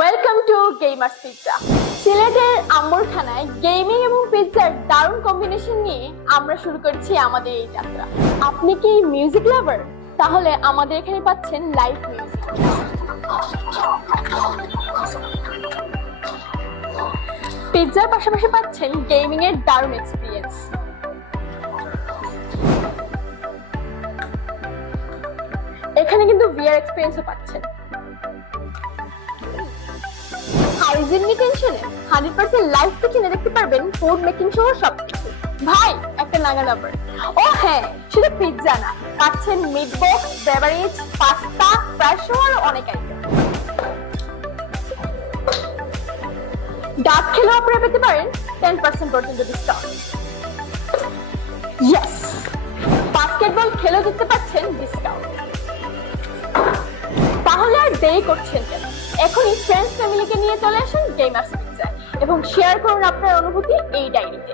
Welcome to gamers pizza. সিলেটের আম্বরখানায় gaming এবং পিৎজার দারুণ কম্বিনেশন নিয়ে আমরা শুরু করছি আমাদের এই যাত্রা। আপনি কি মিউজিক লাভার? তাহলে আমাদের এখানে পাচ্ছেন লাইভ মিউজিক। পিৎজার পাশাপাশি পাচ্ছেন গেমিং এর দারুণ এক্সপিরিয়েন্স। এখানে কিন্তু ভিআর এক্সপিরিয়েন্সও পাচ্ছেন। হাইজিন টেনশনে 100% লাইভ কিচেনে দেখতে পারবেন ফুড মেকিং সহ সবকিছু। ভাই একটা নাগা লাভার। ও হ্যাঁ, শুধু পিৎজা না, পাচ্ছেন meat box, beverage, pasta, fries সহ আরো অনেক আইটেম। ডাব খেলেও আপনারা পেতে পারেন 10% পর্যন্ত ডিসকাউন্ট। ইয়েস, বাস্কেটবল খেলেও দিতে পাচ্ছেন ডিসকাউন্ট। তাহলে আর দেরি করছেন কেন? এখনই ফ্রেন্ডস ফ্যামিলিকে নিয়ে চলে আসুন গেমার্স পিৎজা এবং শেয়ার করুন আপনার অনুভূতি এই ডায়েরিতে।